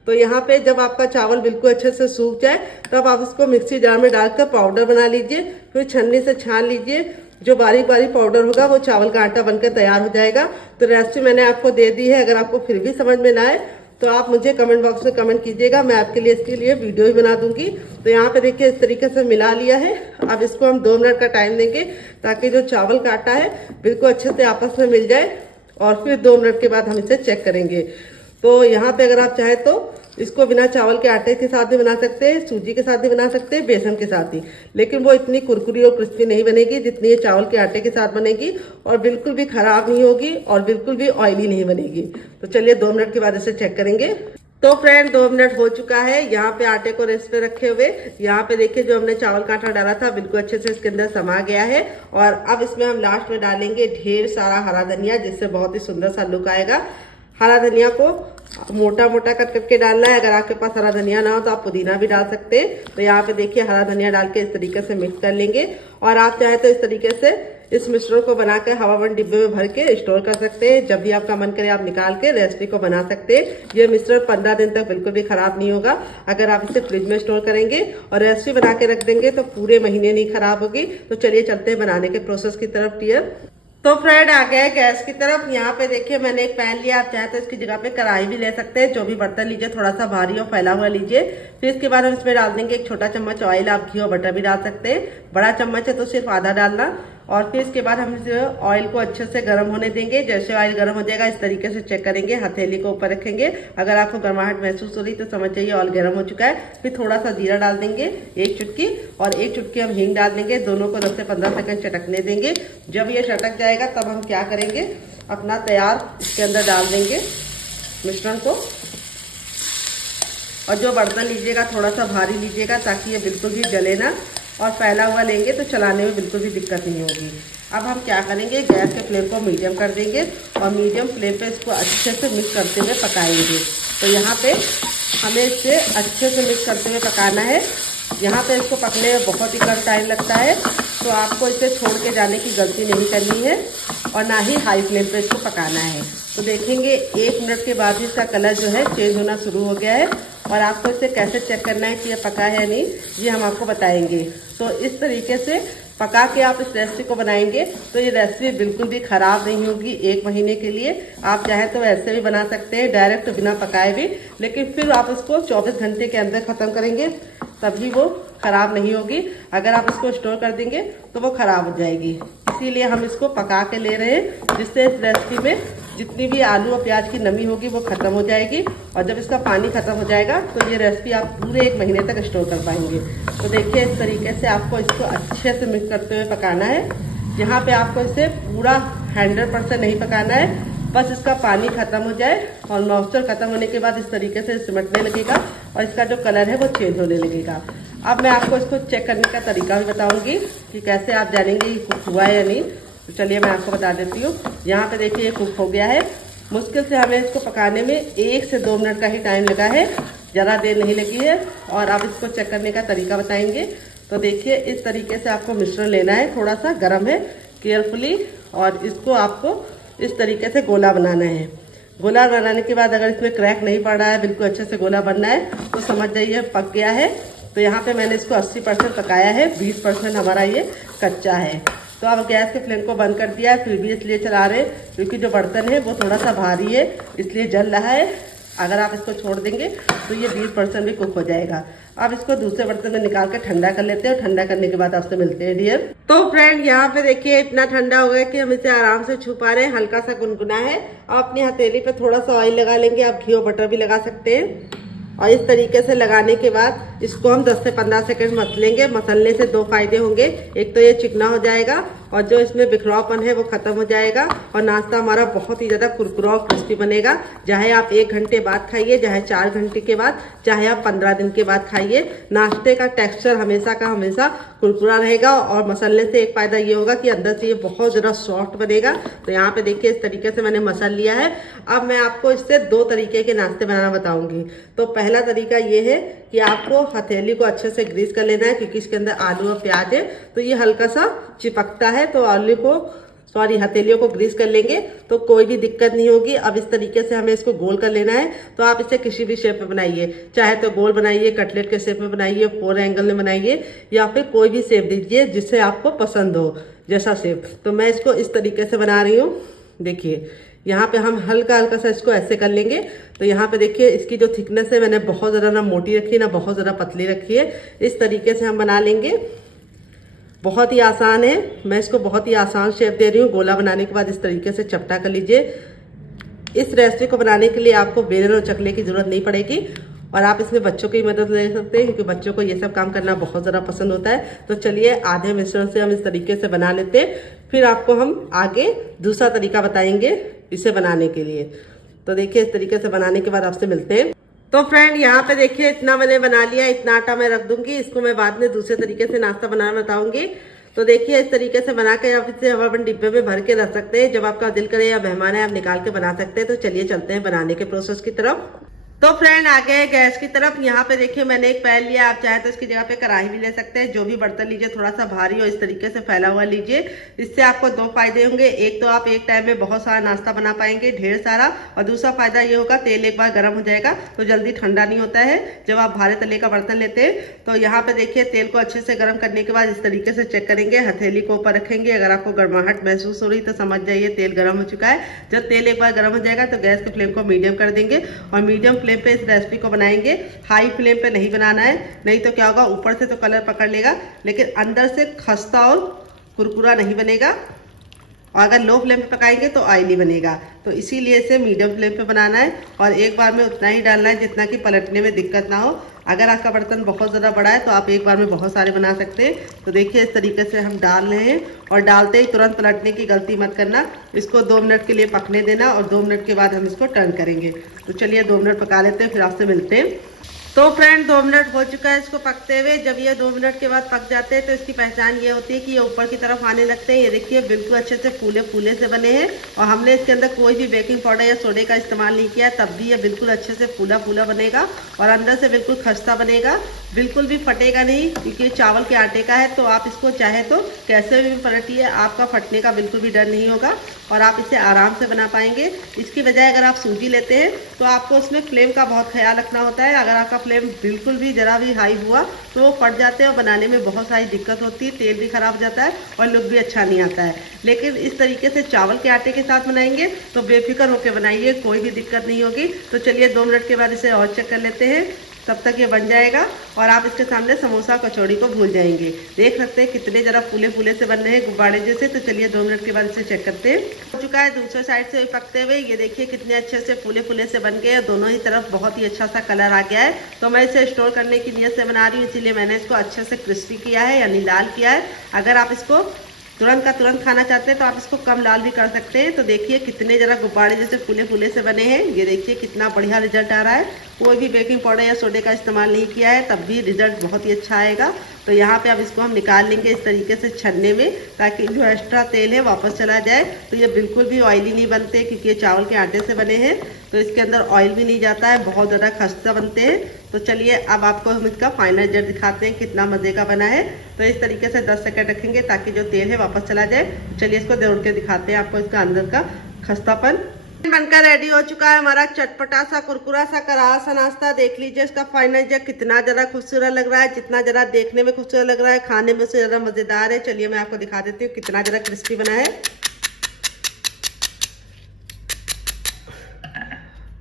तो यहाँ पे जब आपका चावल बिल्कुल अच्छे से सूख जाए तब आप इसको मिक्सी जार में डालकर पाउडर बना लीजिए। फिर छन्नी से छान लीजिए, जो बारीक बारीक पाउडर होगा वो चावल का आटा बनकर तैयार हो जाएगा। तो रेसिपी मैंने आपको दे दी है। अगर आपको फिर भी समझ में ना आए तो आप मुझे कमेंट बॉक्स में कमेंट कीजिएगा, मैं आपके लिए इसके लिए वीडियो ही बना दूंगी। तो यहाँ पे देखिए इस तरीके से मिला लिया है। अब इसको हम 2 मिनट का टाइम देंगे ताकि जो चावल का आटा है बिल्कुल अच्छे से आपस में मिल जाए और फिर 2 मिनट के बाद हम इसे चेक करेंगे। तो यहाँ पे अगर आप चाहें तो इसको बिना चावल के आटे के साथ भी बना सकते हैं, सूजी के साथ भी बना सकते हैं, बेसन के साथ ही, लेकिन वो इतनी कुरकुरी और क्रिस्पी नहीं बनेगी जितनी ये चावल के आटे के साथ बनेगी और बिल्कुल भी खराब नहीं होगी और बिल्कुल भी ऑयली नहीं बनेगी। तो चलिए 2 मिनट के बाद इसे चेक करेंगे। तो फ्रेंड 2 मिनट हो चुका है। यहाँ पे आटे को रेस्ट पे रखे हुए यहाँ पे देखिए जो हमने चावल का आटा डाला था बिल्कुल अच्छे से इसके अंदर समा गया है। और अब इसमें हम लास्ट में डालेंगे ढेर सारा हरा धनिया, जिससे बहुत ही सुंदर सा लुक आएगा। हरा धनिया को मोटा मोटा कट करके डालना है। अगर आपके पास हरा धनिया ना हो तो आप पुदीना भी डाल सकते हैं। तो यहाँ पे देखिए हरा धनिया डाल के इस तरीके से मिक्स कर लेंगे और आप चाहे तो इस तरीके से इस मिश्रण को बनाकर हवाबंद डिब्बे में भर के स्टोर कर सकते हैं। जब भी आपका मन करे आप निकाल के रेसिपी को बना सकते हैं। ये मिश्रण 15 दिन तक बिल्कुल भी खराब नहीं होगा। अगर आप इसे फ्रिज में स्टोर करेंगे और रेसिपी बना के रख देंगे तो पूरे महीने नहीं खराब होगी। तो चलिए चलते हैं बनाने के प्रोसेस की तरफ डियर। तो फ्रेंड आ गया है गैस की तरफ। यहाँ पे देखिए मैंने एक पैन लिया, आप चाहे तो इसकी जगह पे कढ़ाई भी ले सकते हैं। जो भी बर्तन लीजिए थोड़ा सा भारी और फैला हुआ लीजिए। फिर इसके बाद हम इसमें डाल देंगे 1 छोटा चम्मच ऑयल। आप घी और बटर भी डाल सकते हैं, बड़ा चम्मच है तो सिर्फ आधा डालना। और फिर इसके बाद हम इस ऑयल को अच्छे से गर्म होने देंगे। जैसे ऑयल गर्म हो जाएगा इस तरीके से चेक करेंगे, हथेली को ऊपर रखेंगे। अगर आपको गर्माहट महसूस हो रही तो समझ जाइए ऑयल गर्म हो चुका है। फिर थोड़ा सा जीरा डाल देंगे 1 चुटकी और 1 चुटकी हम हींग डाल देंगे। दोनों को 10 से 15 सेकंड चटकने देंगे। जब ये चटक जाएगा तब हम क्या करेंगे, अपना तैयार इसके अंदर डाल देंगे मिश्रण को। और जो बर्तन लीजिएगा थोड़ा सा भारी लीजिएगा ताकि ये बिल्कुल भी जले ना, और फैला हुआ लेंगे तो चलाने में बिल्कुल भी दिक्कत नहीं होगी। अब हम क्या करेंगे, गैस के फ्लेम को मीडियम कर देंगे और मीडियम फ्लेम पे इसको अच्छे से मिक्स करते हुए पकाएंगे। तो यहाँ पे हमें इसे अच्छे से मिक्स करते हुए पकाना है। यहाँ पे इसको पकने में बहुत ही कम टाइम लगता है, तो आपको इसे छोड़ के जाने की गलती नहीं करनी है और ना ही हाई फ्लेम पे इसको पकाना है। तो देखेंगे 1 मिनट के बाद ही इसका कलर जो है चेंज होना शुरू हो गया है। और आपको इसे कैसे चेक करना है कि ये पका है या नहीं, ये हम आपको बताएंगे। तो इस तरीके से पका के आप इस रेसिपी को बनाएंगे तो ये रेसिपी बिल्कुल भी खराब नहीं होगी 1 महीने के लिए। आप चाहें तो ऐसे भी बना सकते हैं डायरेक्ट बिना पकाए भी, लेकिन फिर आप इसको 24 घंटे के अंदर ख़त्म करेंगे तभी वो खराब नहीं होगी। अगर आप इसको स्टोर कर देंगे तो वो खराब हो जाएगी। इसीलिए हम इसको पका के ले रहे हैं, जिससे इस रेसिपी में जितनी भी आलू और प्याज की नमी होगी वो खत्म हो जाएगी। और जब इसका पानी खत्म हो जाएगा तो ये रेसिपी आप पूरे 1 महीने तक स्टोर कर पाएंगे। तो देखिए इस तरीके से आपको इसको अच्छे से मिक्स करते हुए पकाना है। यहाँ पे आपको इसे पूरा 100% नहीं पकाना है, बस इसका पानी खत्म हो जाए और मॉइस्चर खत्म होने के बाद इस तरीके से सिमटने लगेगा और इसका जो कलर है वो चेंज होने लगेगा। अब मैं आपको इसको चेक करने का तरीका भी बताऊंगी कि कैसे आप जानेंगे ये कुक हुआ है या नहीं। तो चलिए मैं आपको बता देती हूँ। यहाँ पे देखिए ये कुक हो गया है। मुश्किल से हमें इसको पकाने में 1 से 2 मिनट का ही टाइम लगा है, ज़्यादा देर नहीं लगी है। और आप इसको चेक करने का तरीका बताएंगे। तो देखिए इस तरीके से आपको मिश्रण लेना है, थोड़ा सा गर्म है, केयरफुली, और इसको आपको इस तरीके से गोला बनाना है। गोला बनाने के बाद अगर इसमें क्रैक नहीं पड़ रहा है, बिल्कुल अच्छे से गोला बनना है, तो समझ जाइए पक गया है। तो यहाँ पे मैंने इसको 80% पकाया है, 20% हमारा ये कच्चा है। तो अब गैस के फ्लेम को बंद कर दिया है, फिर भी इसलिए चला रहे हैं क्योंकि जो बर्तन है वो थोड़ा सा भारी है, इसलिए जल रहा है। अगर आप इसको छोड़ देंगे तो ये 20% भी कुक हो जाएगा। अब इसको दूसरे बर्तन में निकाल के ठंडा कर लेते हैं और ठंडा करने के बाद आपसे मिलते हैं डियर। तो फ्रेंड यहाँ पे देखिए इतना ठंडा हो गया कि हम इसे आराम से छू पा रहे हैं, हल्का सा गुनगुना है। अब अपनी हथेली पे थोड़ा सा ऑयल लगा लेंगे, आप घी और बटर भी लगा सकते हैं। और इस तरीके से लगाने के बाद इसको हम 10 से 15 सेकंड मसलेंगे। मसलने से 2 फायदे होंगे, एक तो ये चिकना हो जाएगा और जो इसमें बिखरावपन है वो खत्म हो जाएगा और नाश्ता हमारा बहुत ही ज़्यादा कुरकुरा और क्रिस्पी बनेगा। चाहे आप 1 घंटे बाद खाइए, चाहे 4 घंटे के बाद, चाहे आप 15 दिन के बाद खाइए, नाश्ते का टेक्सचर हमेशा का हमेशा कुरकुरा रहेगा। और मसलने से एक फ़ायदा ये होगा कि अंदर से ये बहुत ज़्यादा सॉफ्ट बनेगा। तो यहाँ पे देखिए इस तरीके से मैंने मसल लिया है। अब मैं आपको इससे 2 तरीके के नाश्ते बनाना बताऊंगी। तो पहला तरीका ये है कि आपको हथेली को अच्छे से ग्रीस कर लेना है, क्योंकि इसके अंदर आलू और प्याज है तो ये हल्का सा चिपकता है। तो हथेलियों को ग्रीस कर लेंगे तो कोई भी दिक्कत नहीं होगी। अब इस तरीके से हमें इसको गोल कर लेना है। तो आप इसे किसी भी शेप में बनाइए, चाहे तो गोल बनाइए, कटलेट के शेप में बनाइए, 4 एंगल में बनाइए, या फिर कोई भी शेप दीजिए जिससे आपको पसंद हो जैसा शेप। तो मैं इसको इस तरीके से बना रही हूँ। देखिए यहाँ पे हम हल्का हल्का सा इसको ऐसे कर लेंगे। तो यहाँ पे देखिए इसकी जो थिकनेस है मैंने बहुत ज़्यादा ना मोटी रखी है ना बहुत ज़्यादा पतली रखी है। इस तरीके से हम बना लेंगे। बहुत ही आसान है, मैं इसको बहुत ही आसान शेप दे रही हूँ। गोला बनाने के बाद इस तरीके से चपटा कर लीजिए। इस रेसिपी को बनाने के लिए आपको बेलन और चकले की ज़रूरत नहीं पड़ेगी और आप इसमें बच्चों की मदद ले सकते हैं, क्योंकि बच्चों को ये सब काम करना बहुत ज़्यादा पसंद होता है। तो चलिए आधे मिश्रण से हम इस तरीके से बना लेते हैं, फिर आपको हम आगे दूसरा तरीका बताएंगे इसे बनाने के लिए। तो देखिए इस तरीके से बनाने के बाद आपसे मिलते हैं। तो फ्रेंड यहाँ पे देखिए इतना मैंने बना लिया, इतना आटा मैं रख दूंगी। इसको मैं बाद में दूसरे तरीके से नाश्ता बनाना बताऊंगी। तो देखिए इस तरीके से बना के आप इसे हवा बंद डिब्बे में भर के रख सकते हैं। जब आपका दिल करे या मेहमान है आप निकाल के बना सकते हैं। तो चलिए चलते हैं बनाने के प्रोसेस की तरफ। तो फ्रेंड आ गए गैस की तरफ। यहाँ पे देखिए मैंने एक पैन लिया, आप चाहे तो इसकी जगह पे कढ़ाई भी ले सकते हैं। जो भी बर्तन लीजिए थोड़ा सा भारी और इस तरीके से फैला हुआ लीजिए। इससे आपको 2 फायदे होंगे। एक तो आप एक टाइम में बहुत सारा नाश्ता बना पाएंगे, ढेर सारा। और दूसरा फायदा ये होगा तेल एक बार गर्म हो जाएगा तो जल्दी ठंडा नहीं होता है जब आप भारे तले का बर्तन लेते हैं। तो यहाँ पे देखिए तेल को अच्छे से गर्म करने के बाद इस तरीके से चेक करेंगे, हथेली को ऊपर रखेंगे। अगर आपको गर्माहट महसूस हो रही तो समझ जाइए तेल गर्म हो चुका है। जब तेल एक बार गर्म हो जाएगा तो गैस के फ्लेम को मीडियम कर देंगे और मीडियम फ्लेम पे इस रेसिपी को बनाएंगे। हाई फ्लेम पे नहीं बनाना है, नहीं तो क्या होगा ऊपर से तो कलर पकड़ लेगा लेकिन अंदर से खस्ता और कुरकुरा नहीं बनेगा। और अगर लो फ्लेम पे पकाएंगे तो ऑयली बनेगा। तो इसीलिए इसे मीडियम फ्लेम पे बनाना है और एक बार में उतना ही डालना है जितना कि पलटने में दिक्कत ना हो। अगर आपका बर्तन बहुत ज़्यादा बड़ा है तो आप एक बार में बहुत सारे बना सकते हैं। तो देखिए इस तरीके से हम डाल रहे हैं और डालते ही तुरंत पलटने की गलती मत करना। इसको 2 मिनट के लिए पकने देना और 2 मिनट के बाद हम इसको टर्न करेंगे। तो चलिए 2 मिनट पका लेते हैं, फिर आपसे मिलते हैं। तो फ्रेंड 2 मिनट हो चुका है इसको पकते हुए। जब ये 2 मिनट के बाद पक जाते हैं तो इसकी पहचान ये होती है कि ये ऊपर की तरफ आने लगते हैं। ये देखिए बिल्कुल अच्छे से फूले फूले से बने हैं और हमने इसके अंदर कोई भी बेकिंग पाउडर या सोडे का इस्तेमाल नहीं किया है, तब भी ये बिल्कुल अच्छे से फूला फूला बनेगा और अंदर से बिल्कुल खस्ता बनेगा, बिल्कुल भी फटेगा नहीं, क्योंकि चावल के आटे का है। तो आप इसको चाहे तो कैसे भी पलटिए, आपका फटने का बिल्कुल भी डर नहीं होगा और आप इसे आराम से बना पाएंगे। इसकी बजाय अगर आप सूजी लेते हैं तो आपको उसमें फ्लेम का बहुत ख्याल रखना होता है। अगर आपका फ्लेम बिल्कुल भी जरा भी हाई हुआ तो वो फट जाते हैं और बनाने में बहुत सारी दिक्कत होती है, तेल भी खराब हो जाता है और लुक भी अच्छा नहीं आता है। लेकिन इस तरीके से चावल के आटे के साथ बनाएंगे तो बेफिक्र होकर बनाइए, कोई भी दिक्कत नहीं होगी। तो चलिए 2 मिनट के बाद इसे और चेक कर लेते हैं, तब तक ये बन जाएगा और आप इसके सामने समोसा कचौड़ी को भूल जाएंगे। देख सकते हैं कितने जरा फूले फूले से बन रहे हैं, गुब्बारे जैसे। तो चलिए 2 मिनट के बाद इसे चेक करते हैं। हो चुका है दूसरे साइड से पकते हुए। ये देखिए कितने अच्छे से फूले फूले से बन गए, दोनों ही तरफ बहुत ही अच्छा सा कलर आ गया है। तो मैं इसे स्टोर करने की नीयत से बना रही हूँ, इसीलिए मैंने इसको अच्छे से क्रिस्पी किया है यानी लाल किया है। अगर आप इसको तुरंत का तुरंत खाना चाहते हैं तो आप इसको कम लाल भी कर सकते हैं। तो देखिए कितने जरा गुब्बारे जैसे फूले फूले से बने हैं। ये देखिए कितना बढ़िया रिजल्ट आ रहा है। कोई भी बेकिंग पाउडर या सोडे का इस्तेमाल नहीं किया है, तब भी रिजल्ट बहुत ही अच्छा आएगा। तो यहाँ पे अब इसको हम निकाल लेंगे इस तरीके से छन्ने में, ताकि जो एक्स्ट्रा तेल है वापस चला जाए। तो ये बिल्कुल भी ऑयली नहीं बनते, क्योंकि ये चावल के आटे से बने हैं तो इसके अंदर ऑयल भी नहीं जाता है, बहुत ज़्यादा खस्ता बनते हैं। तो चलिए अब आपको हम इसका फाइनल रिजल्ट दिखाते हैं कितना मज़े का बना है। तो इस तरीके से 10 सेकंड रखेंगे ताकि जो तेल है वापस चला जाए। चलिए इसको दौड़ के दिखाते हैं आपको इसका अंदर का खस्तापन। बनकर रेडी हो चुका है हमारा चटपटा सा कुरकुरा सा करारा सा नाश्ता। देख लीजिए इसका फाइनल जब कितना जरा खूबसूरत लग रहा है, जितना जरा देखने में खूबसूरत लग रहा है, खाने में से ज़्यादा मज़ेदार है। चलिए मैं आपको दिखा देती हूँ कितना जरा क्रिस्पी बना है।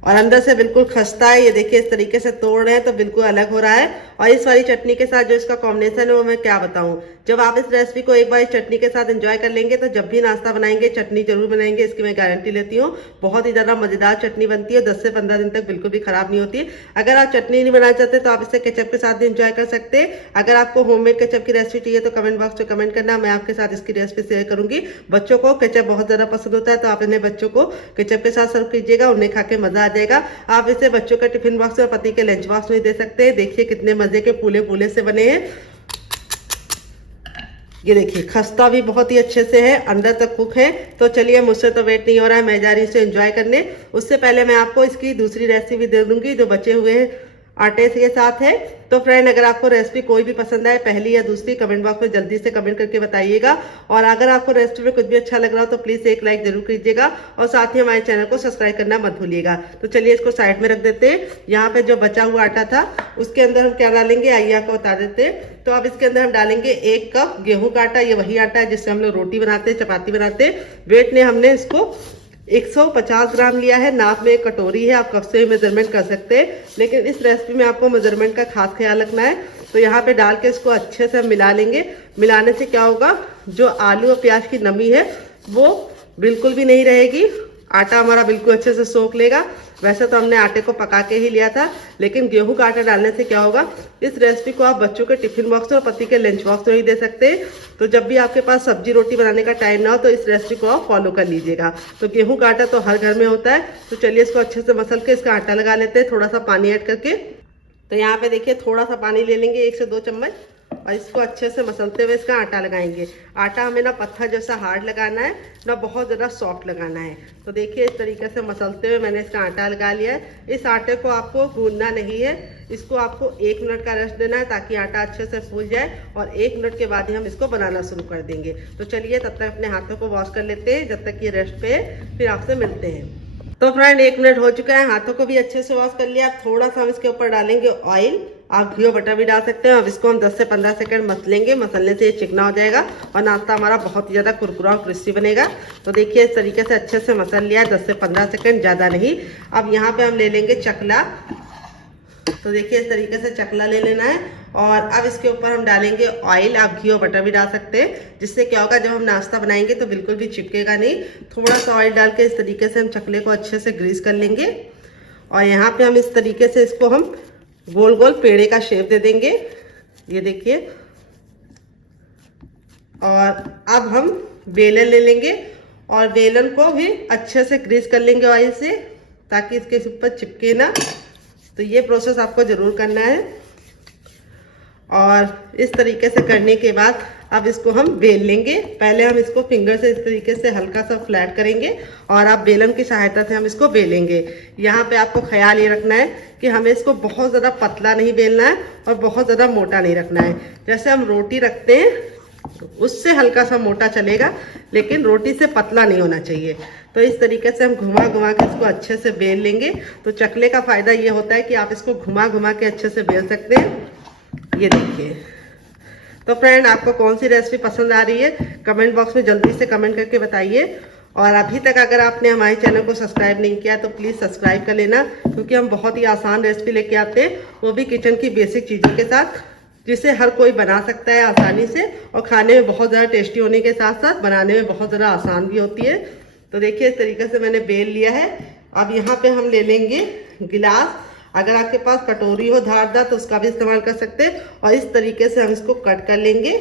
और अंदर से बिल्कुल खस्ता है। ये देखिए इस तरीके से तोड़ रहे हैं तो बिल्कुल अलग हो रहा है। और इस वाली चटनी के साथ जो इसका कॉम्बिनेशन है वो मैं क्या बताऊं। जब आप इस रेसिपी को एक बार इस चटनी के साथ एंजॉय कर लेंगे तो जब भी नाश्ता बनाएंगे चटनी जरूर बनाएंगे, इसकी मैं गारंटी लेती हूँ। बहुत ही ज्यादा मजेदार चटनी बनती है, 10 से 15 दिन तक बिल्कुल भी खराब नहीं होती। अगर आप चटनी नहीं बनाना चाहते तो आप इसे केचप के साथ भी एंजॉय कर सकते हैं। अगर आपको होममेड केचप की रेसिपी चाहिए तो कमेंट बॉक्स में कमेंट करना, मैं आपके साथ इसकी रेसिपी शेयर करूंगी। बच्चों को केचप बहुत ज्यादा पसंद होता है तो आप इन्हें बच्चों को केचप के साथ सर्व कीजिएगा, उन्हें खा के मजा आ जाएगा। आप इसे बच्चों का टिफिन बॉक्स और पति के लंच बॉक्स में दे सकते हैं। देखिए कितने मजे के फूले फूले से बने हैं। ये देखिए खस्ता भी बहुत ही अच्छे से है, अंदर तक कुक है। तो चलिए मुझसे तो वेट नहीं हो रहा है, मैं जा रही हूँ इसे एंजॉय करने। उससे पहले मैं आपको इसकी दूसरी रेसिपी दे दूंगी जो बचे हुए आटे के साथ है। तो फ्रेंड अगर आपको रेसिपी कोई भी पसंद आए, पहली या दूसरी, कमेंट बॉक्स में जल्दी से कमेंट करके बताइएगा। और अगर आपको रेसिपी में कुछ भी अच्छा लग रहा हो तो प्लीज एक लाइक जरूर कीजिएगा और साथ ही हमारे चैनल को सब्सक्राइब करना मत भूलिएगा। तो चलिए इसको साइड में रख देते हैं। यहाँ पे जो बचा हुआ आटा था उसके अंदर हम क्या डालेंगे आइए आपको बता देते हैं। तो अब इसके अंदर हम डालेंगे 1 कप गेहूं का आटा। ये वही आटा है जिससे हम लोग रोटी बनाते हैं, चपाती बनाते हैं। वेट ने हमने इसको 150 ग्राम लिया है। नाप में एक कटोरी है, आप कप से भी मेजरमेंट कर सकते हैं, लेकिन इस रेसिपी में आपको मेजरमेंट का खास ख्याल रखना है। तो यहाँ पे डाल के इसको अच्छे से हम मिला लेंगे। मिलाने से क्या होगा, जो आलू और प्याज की नमी है वो बिल्कुल भी नहीं रहेगी। आटा हमारा बिल्कुल अच्छे से सोख लेगा। वैसे तो हमने आटे को पका के ही लिया था, लेकिन गेहूं का आटा डालने से क्या होगा, इस रेसिपी को आप बच्चों के टिफिन बॉक्स और पति के लंच बॉक्स में ही दे सकते हैं। तो जब भी आपके पास सब्जी रोटी बनाने का टाइम ना हो तो इस रेसिपी को आप फॉलो कर लीजिएगा। तो गेहूं का आटा तो हर घर में होता है। तो चलिए इसको अच्छे से मसल के इसका आटा लगा लेते हैं, थोड़ा सा पानी ऐड करके। तो यहाँ पे देखिए थोड़ा सा पानी ले लेंगे, 1 से 2 चम्मच, और इसको अच्छे से मसलते हुए इसका आटा लगाएंगे। आटा हमें ना पत्थर जैसा हार्ड लगाना है, ना बहुत ज़्यादा सॉफ्ट लगाना है। तो देखिए इस तरीके से मसलते हुए मैंने इसका आटा लगा लिया है। इस आटे को आपको गूंदना नहीं है, इसको आपको 1 मिनट का रेस्ट देना है ताकि आटा अच्छे से फूल जाए, और 1 मिनट के बाद ही हम इसको बनाना शुरू कर देंगे। तो चलिए तब तक अपने हाथों को वॉश कर लेते हैं जब तक ये रेस्ट पे है, फिर आपसे मिलते हैं। तो फ्रेंड 1 मिनट हो चुका है, हाथों को भी अच्छे से वॉश कर लिया। अब थोड़ा सा हम इसके ऊपर डालेंगे ऑयल, आप घी और बटर भी डाल सकते हैं। अब इसको हम 10 से 15 सेकंड मसलेंगे। मसलने से ये चिकना हो जाएगा और नाश्ता हमारा बहुत ही ज़्यादा कुरकुरा और क्रिस्पी बनेगा। तो देखिए इस तरीके से अच्छे से मसल लिया, 10 से 15 सेकंड, ज़्यादा नहीं। अब यहाँ पे हम ले लेंगे चकला। तो देखिए इस तरीके से चकला ले लेना है, और अब इसके ऊपर हम डालेंगे ऑयल। आप घी और बटर भी डाल सकते हैं, जिससे क्या होगा जब हम नाश्ता बनाएंगे तो बिल्कुल भी चिपकेगा नहीं। थोड़ा सा ऑयल डाल के इस तरीके से हम चकले को अच्छे से ग्रीस कर लेंगे, और यहाँ पे हम इस तरीके से इसको हम गोल गोल पेड़े का शेप दे देंगे। ये देखिए, और अब हम बेलन ले लेंगे और बेलन को भी अच्छे से ग्रीस कर लेंगे ऑयल से, ताकि इसके ऊपर चिपके ना। तो ये प्रोसेस आपको जरूर करना है। और इस तरीके से करने के बाद अब इसको हम बेल लेंगे। पहले हम इसको फिंगर से इस तरीके से हल्का सा फ्लैट करेंगे, और अब बेलन की सहायता से हम इसको बेलेंगे। यहाँ पे आपको ख्याल ये रखना है कि हमें इसको बहुत ज़्यादा पतला नहीं बेलना है और बहुत ज़्यादा मोटा नहीं रखना है। जैसे हम रोटी रखते हैं उससे हल्का सा मोटा चलेगा, लेकिन रोटी से पतला नहीं होना चाहिए। तो इस तरीके से हम घुमा घुमा के इसको अच्छे से बेल लेंगे। तो चकले का फ़ायदा ये होता है कि आप इसको घुमा घुमा के अच्छे से बेल सकते हैं। ये देखिए। तो फ्रेंड आपको कौन सी रेसिपी पसंद आ रही है कमेंट बॉक्स में जल्दी से कमेंट करके बताइए। और अभी तक अगर आपने हमारे चैनल को सब्सक्राइब नहीं किया तो प्लीज़ सब्सक्राइब कर लेना, क्योंकि हम बहुत ही आसान रेसिपी लेके आते हैं, वो भी किचन की बेसिक चीज़ों के साथ, जिसे हर कोई बना सकता है आसानी से, और खाने में बहुत ज़्यादा टेस्टी होने के साथ साथ बनाने में बहुत ज़्यादा आसान भी होती है। तो देखिए इस तरीके से मैंने बेल लिया है। अब यहाँ पे हम ले लेंगे गिलास। अगर आपके पास कटोरी हो धारदार तो उसका भी इस्तेमाल कर सकते हैं, और इस तरीके से हम इसको कट कर लेंगे।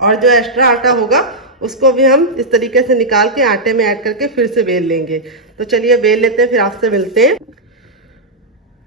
और जो एक्स्ट्रा आटा होगा उसको भी हम इस तरीके से निकाल के आटे में ऐड करके फिर से बेल लेंगे। तो चलिए बेल लेते हैं, फिर आपसे मिलते हैं।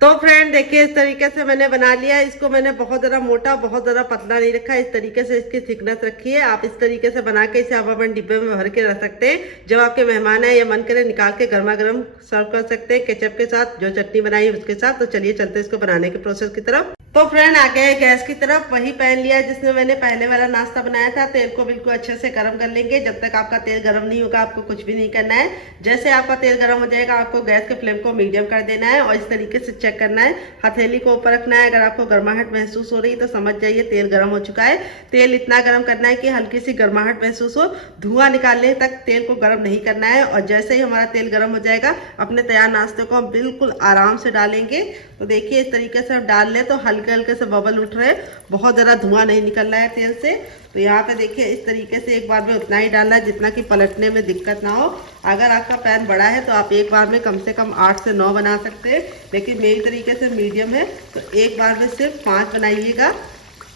तो फ्रेंड देखिए इस तरीके से मैंने बना लिया है। इसको मैंने बहुत ज़्यादा मोटा बहुत ज़्यादा पतला नहीं रखा, इस तरीके से इसकी थिकनेस रखी है। आप इस तरीके से बना के इसे आप अपन डिब्बे में भर के रख सकते हैं। जब आपके मेहमान आए या मन करे निकाल के गर्मा गर्म सर्व कर सकते हैं केचप के साथ, जो चटनी बनाई उसके साथ। तो चलिए चलते हैं इसको बनाने के प्रोसेस की तरफ। तो फ्रेंड आ गए गैस की तरफ, वही पैन लिया जिसमें मैंने पहले वाला नाश्ता बनाया था। तेल को बिल्कुल अच्छे से गर्म कर लेंगे। जब तक आपका तेल गर्म नहीं होगा आपको कुछ भी नहीं करना है। जैसे आपका तेल गर्म हो जाएगा आपको गैस के फ्लेम को मीडियम कर देना है और इस तरीके से चेक करना है, हथेली को ऊपर रखना है। अगर आपको गर्माहट महसूस हो रही है तो समझ जाइए तेल गर्म हो चुका है। तेल इतना गर्म करना है कि हल्की सी गर्माहट महसूस हो, धुआं निकालने तक तेल को गर्म नहीं करना है। और जैसे ही हमारा तेल गर्म हो जाएगा अपने तैयार नाश्ते को हम बिल्कुल आराम से डालेंगे। तो देखिए इस तरीके से हम डाल लें तो हल्के हल्के से बबल उठ रहे हैं, बहुत ज़्यादा धुआं नहीं निकल रहा है तेल से। तो यहाँ पे देखिए इस तरीके से एक बार में उतना ही डालना है जितना कि पलटने में दिक्कत ना हो। अगर आपका पैन बड़ा है तो आप एक बार में कम से कम 8 से 9 बना सकते हैं, लेकिन मेरी तरीके से मीडियम है तो एक बार में सिर्फ 5 बनाइएगा,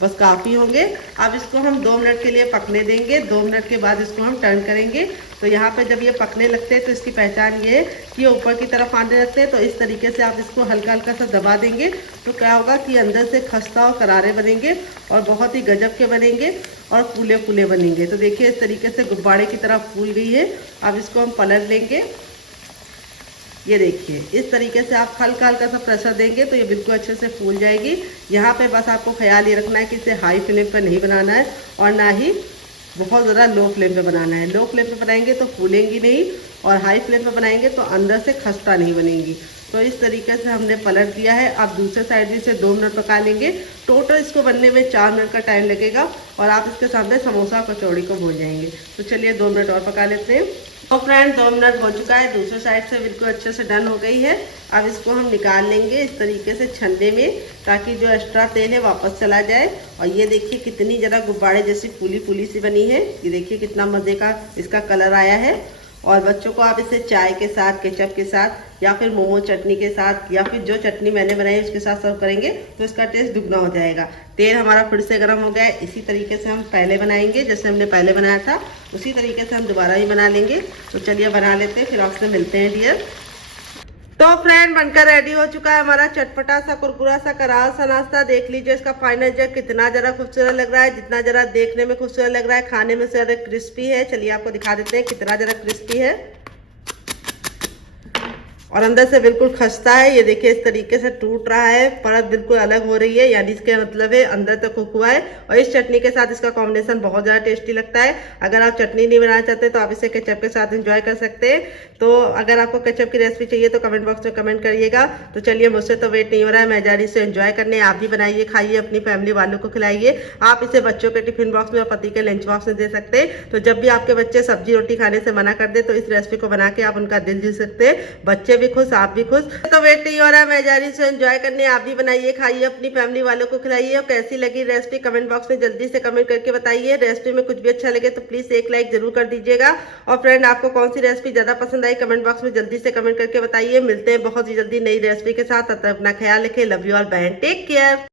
बस काफ़ी होंगे। अब इसको हम 2 मिनट के लिए पकने देंगे। 2 मिनट के बाद इसको हम टर्न करेंगे। तो यहाँ पे जब ये पकने लगते हैं तो इसकी पहचान ये है कि ये ऊपर की तरफ आने लगते हैं। तो इस तरीके से आप इसको हल्का हल्का सा दबा देंगे तो क्या होगा कि अंदर से खस्ता और करारे बनेंगे और बहुत ही गजब के बनेंगे और फूले फूले बनेंगे। तो देखिए इस तरीके से गुब्बारे की तरह फूल गई है। अब इसको हम पलट लेंगे। ये देखिए इस तरीके से आप हल्का हल्का सा प्रेशर देंगे तो ये बिल्कुल अच्छे से फूल जाएगी। यहाँ पे बस आपको ख्याल ये रखना है कि इसे हाई फ्लेम पे नहीं बनाना है और ना ही बहुत ज़्यादा लो फ्लेम पे बनाना है। लो फ्लेम पे बनाएंगे तो फूलेंगी नहीं और हाई फ्लेम पे बनाएंगे तो अंदर से खस्ता नहीं बनेंगी। तो इस तरीके से हमने पलट दिया है। अब दूसरे साइड भी इसे 2 मिनट पका लेंगे। टोटल इसको बनने में 4 मिनट का टाइम लगेगा और आप इसके सामने समोसा कचौड़ी को भून जाएंगे। तो चलिए 2 मिनट और पका लेते हैं। तो फ्रेंड 2 मिनट हो चुका है, दूसरे साइड से बिल्कुल अच्छे से डन हो गई है। अब इसको हम निकाल लेंगे इस तरीके से छन्ने में ताकि जो एक्स्ट्रा तेल है वापस चला जाए। और ये देखिए कितनी ज़्यादा गुब्बारे जैसी फूली फूली सी बनी है। ये देखिए कितना मज़े का इसका कलर आया है। और बच्चों को आप इसे चाय के साथ, केचप के साथ या फिर मोमो चटनी के साथ या फिर जो चटनी मैंने बनाई है उसके साथ सर्व करेंगे तो इसका टेस्ट दुगना हो जाएगा। तेल हमारा फिर से गर्म हो गया है। इसी तरीके से हम पहले बनाएंगे, जैसे हमने पहले बनाया था उसी तरीके से हम दोबारा ही बना लेंगे। तो चलिए बना लेते हैं, फिर आपसे मिलते हैं डियर। तो फ्रेंड बनकर रेडी हो चुका है हमारा चटपटा सा कुरकुरा सा करारा सा नाश्ता। देख लीजिए इसका फाइनल जग कितना जरा खूबसूरत लग रहा है, जितना जरा देखने में खूबसूरत लग रहा है खाने में से ज़्यादा क्रिस्पी है। चलिए आपको दिखा देते हैं कितना जरा क्रिस्पी है और अंदर से बिल्कुल खस्ता है। ये देखिए इस तरीके से टूट रहा है, परत बिल्कुल अलग हो रही है, यानी इसके मतलब है अंदर तक कुक हुआ है। और इस चटनी के साथ इसका कॉम्बिनेशन बहुत ज़्यादा टेस्टी लगता है। अगर आप चटनी नहीं बनाना चाहते तो आप इसे केचप के साथ एंजॉय कर सकते हैं। तो अगर आपको केचप की रेसिपी चाहिए तो कमेंट बॉक्स में कमेंट करिएगा। तो चलिए मुझसे तो वेट नहीं हो रहा है, मैं जा रही से एंजॉय करने। आप भी बनाइए, खाइए, अपनी फैमिली वालों को खिलाइए। आप इसे बच्चों के टिफिन बॉक्स में और पति के लंच बॉक्स में दे सकते हैं। तो जब भी आपके बच्चे सब्जी रोटी खाने से मना कर दे तो इस रेसिपी को बना के आप उनका दिल जीत सकते हैं। बच्चे भी खुश, आप भी खुश। तो वेट नहीं हो रहा है, मैं जा रही से एंजॉय करने। आप भी बनाइए, खाइए, अपनी फैमिली वालों को खिलाइए। और कैसी लगी रेसिपी कमेंट बॉक्स में जल्दी से कमेंट करके बताइए। रेसिपी में कुछ भी अच्छा लगे तो प्लीज एक लाइक जरूर कर दीजिएगा। और फ्रेंड आपको कौन सी रेसिपी ज्यादा पसंद आई कमेंट बॉक्स में जल्दी से कमेंट करके बताइए। मिलते हैं बहुत ही जल्दी नई रेसिपी के साथ। तब तक अपना ख्याल रखें। Love you all, bye, take care.